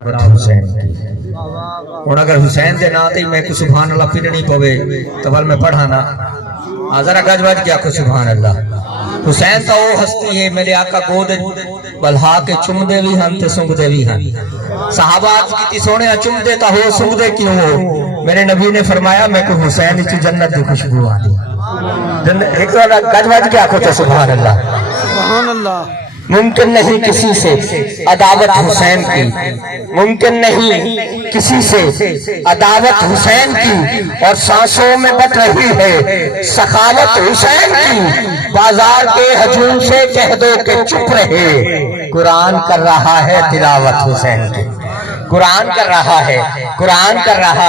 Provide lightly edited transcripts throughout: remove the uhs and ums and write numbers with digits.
حسین کی اور اگر حسین دے ناتے ہی میں کو سبحان اللہ پھرنی پوے تو ول میں پڑھانا ذرا گج وج کیا کو سبحان اللہ حسین تو وہ ہستی ہے میرے آقا گود بلہا کے چم دے بھی ہن تے سنگ دے بھی ہن صحابہ کی سونے چم دے تا ہو سنگ دے کیوں ہو میرے نبی نے فرمایا میں کو حسین کی جنت دی خوشبو آ دی ایک گج وج کیا کو سبحان اللہ سبحان اللہ ممکن نہیں کسی سے عداوت حسین کی ممکن نہیں کسی سے عداوت حسین کی اور سانسوں میں بٹ رہی ہے سخاوت حسین کی بازار کے ہجوم سے کہہ دو کہ چپ رہے قرآن کر رہا ہے تلاوت حسین کی قرآن کر رہا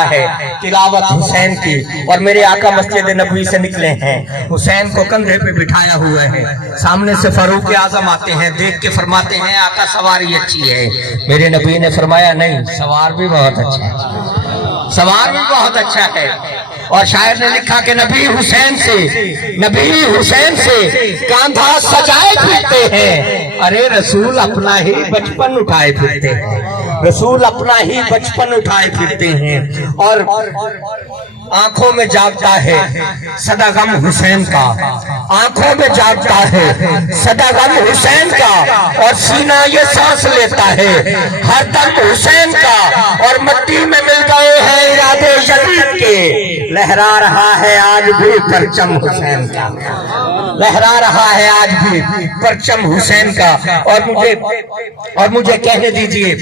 ہے تلاوت حسین کی اور میرے آقا مسجد نبوی سے نکلے ہیں حسین کو کندھے پہ بٹھایا ہوا ہے سامنے سے فاروق اعظم آتے ہیں دیکھ کے فرماتے ہیں آقا سواری اچھی ہے میرے نبی نے فرمایا نہیں سوار بھی بہت اچھا ہے اور شاعر نے لکھا کہ نبی حسین سے کاندھا سجائے پھرتے ہیں ارے رسول اپنا ہی بچپن اٹھائے پھرتے ہیں اور آنکھوں میں جاگتا ہے صدا غم حسین کا آنکھوں میں جاگتا ہے صدا غم حسین کا اور سینہ یہ سانس لیتا ہے ہر دم حسین کا اور مٹی میں مل گئے ہیں ارادے یزید کے لہرا رہا ہے آج بھی پرچم حسین کا لہرا رہا ہے آج بھی پرچم حسین کا اور مجھے کہنے دیجئے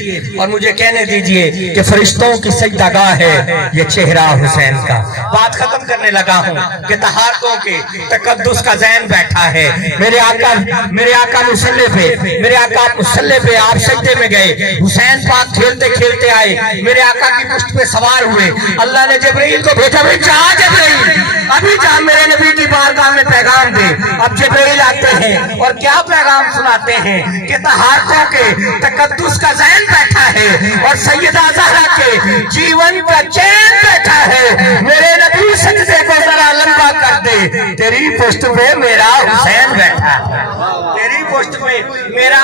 کہ فرشتوں کی سجدہ گاہ ہے یہ چہرہ حسین کا بات ختم کرنے لگا ہوں کہ طہارتوں کے تقدس کا ذہن بیٹھا ہے میرے آقا مصلی پہ آپ سجدے میں گئے حسین پاک کھیلتے کھیلتے آئے میرے آقا کی پشت پہ سوار ہوئے اللہ نے جبرائیل کو بھیجا جبرائیل ابھی جا میرے نبی کی بارگاہ میں پیغام دے اب جبرائیل آتے ہیں اور کیا پیغام سناتے ہیں کہ طہارتوں کے تقدس کا ذہن بیٹھا ہے اور سیدہ زہرا کے جیون کا چین بیٹھا ہے میرے نبی سجدے کو ذرا لمبا کر دے تیری پشت پہ میرا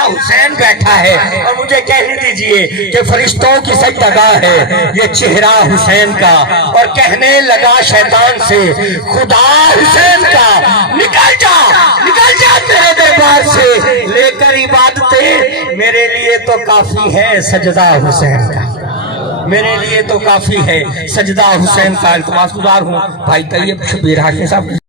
حسین بیٹھا ہے اور مجھے کہنے دیجئے کہ فرشتوں کی سجدہ گاہ ہے یہ چہرہ حسین کا اور کہنے لگا شیطان سے خدا حسین کا نکل جا میرے دربار سے لے کر عبادتیں میرے لیے تو کافی ہے سجدہ حسین کا التماس گزار ہوں بھائی طیب شبیر ہاشمی صاحب